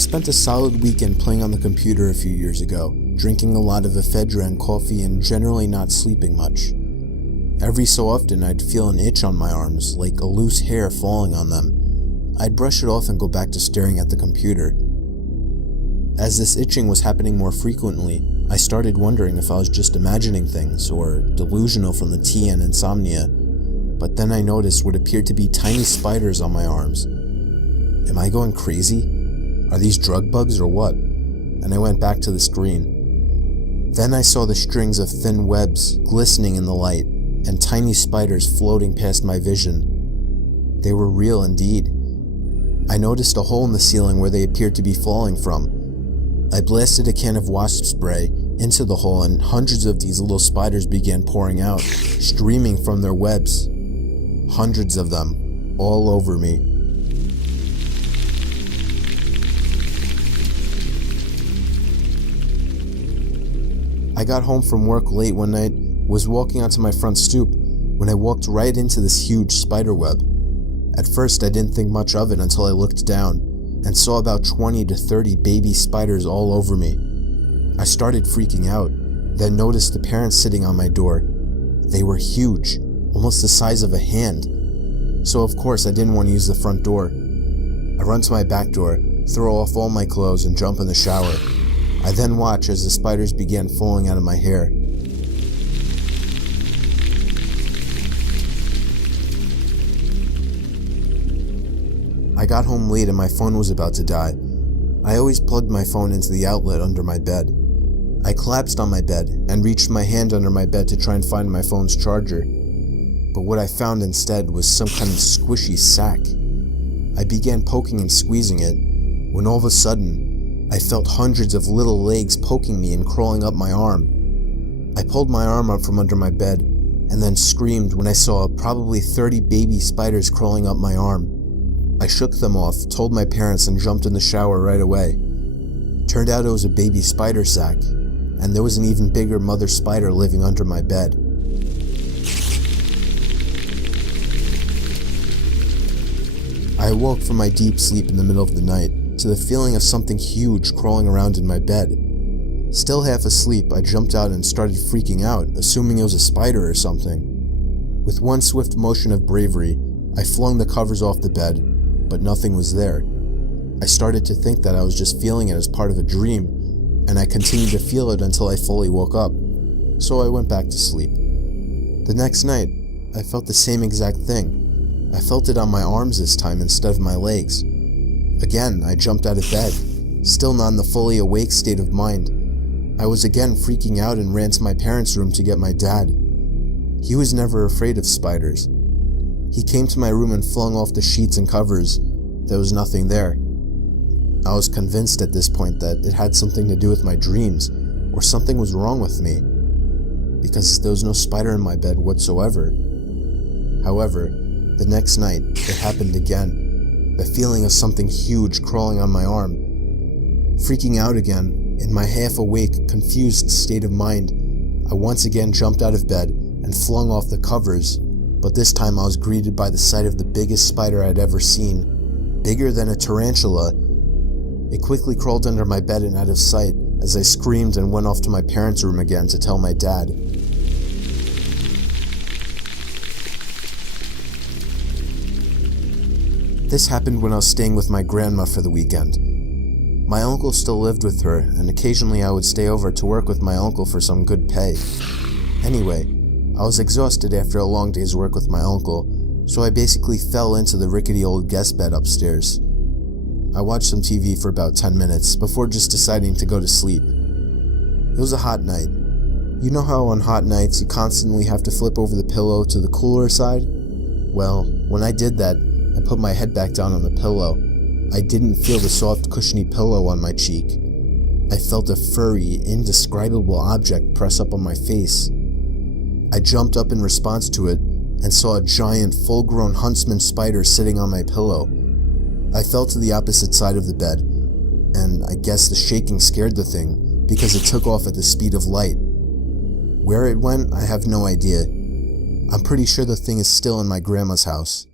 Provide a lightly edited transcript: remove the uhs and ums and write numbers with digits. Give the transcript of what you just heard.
spent a solid weekend playing on the computer a few years ago, drinking a lot of ephedra and coffee and generally not sleeping much. Every so often I'd feel an itch on my arms, like a loose hair falling on them. I'd brush it off and go back to staring at the computer. As this itching was happening more frequently, I started wondering if I was just imagining things or delusional from the tea and insomnia, but then I noticed what appeared to be tiny spiders on my arms. Am I going crazy? Are these drug bugs or what? And I went back to the screen. Then I saw the strings of thin webs glistening in the light, and tiny spiders floating past my vision. They were real indeed. I noticed a hole in the ceiling where they appeared to be falling from. I blasted a can of wasp spray into the hole and hundreds of these little spiders began pouring out, streaming from their webs. Hundreds of them, all over me. I got home from work late one night, was walking onto my front stoop, when I walked right into this huge spider web. At first I didn't think much of it until I looked down, and saw about 20 to 30 baby spiders all over me. I started freaking out, then noticed the parents sitting on my door. They were huge, almost the size of a hand. So of course I didn't want to use the front door. I run to my back door, throw off all my clothes and jump in the shower. I then watch as the spiders began falling out of my hair. I got home late and my phone was about to die. I always plugged my phone into the outlet under my bed. I collapsed on my bed and reached my hand under my bed to try and find my phone's charger. But what I found instead was some kind of squishy sack. I began poking and squeezing it, when all of a sudden, I felt hundreds of little legs poking me and crawling up my arm. I pulled my arm up from under my bed, and then screamed when I saw probably 30 baby spiders crawling up my arm. I shook them off, told my parents, and jumped in the shower right away. Turned out it was a baby spider sack, and there was an even bigger mother spider living under my bed. I awoke from my deep sleep in the middle of the night to the feeling of something huge crawling around in my bed. Still half asleep, I jumped out and started freaking out, assuming it was a spider or something. With one swift motion of bravery, I flung the covers off the bed, but nothing was there. I started to think that I was just feeling it as part of a dream, and I continued to feel it until I fully woke up, so I went back to sleep. The next night, I felt the same exact thing. I felt it on my arms this time instead of my legs. Again, I jumped out of bed, still not in the fully awake state of mind. I was again freaking out and ran to my parents' room to get my dad. He was never afraid of spiders. He came to my room and flung off the sheets and covers. There was nothing there. I was convinced at this point that it had something to do with my dreams, or something was wrong with me, because there was no spider in my bed whatsoever. However, the next night, it happened again. The feeling of something huge crawling on my arm. Freaking out again, in my half-awake, confused state of mind, I once again jumped out of bed and flung off the covers. But this time I was greeted by the sight of the biggest spider I'd ever seen, bigger than a tarantula. It quickly crawled under my bed and out of sight as I screamed and went off to my parents' room again to tell my dad. This happened when I was staying with my grandma for the weekend. My uncle still lived with her, and occasionally I would stay over to work with my uncle for some good pay. Anyway, I was exhausted after a long day's work with my uncle, so I basically fell into the rickety old guest bed upstairs. I watched some TV for about 10 minutes before just deciding to go to sleep. It was a hot night. You know how on hot nights you constantly have to flip over the pillow to the cooler side? Well, when I did that, I put my head back down on the pillow. I didn't feel the soft, cushiony pillow on my cheek. I felt a furry, indescribable object press up on my face. I jumped up in response to it and saw a giant, full-grown huntsman spider sitting on my pillow. I fell to the opposite side of the bed, and I guess the shaking scared the thing because it took off at the speed of light. Where it went, I have no idea. I'm pretty sure the thing is still in my grandma's house.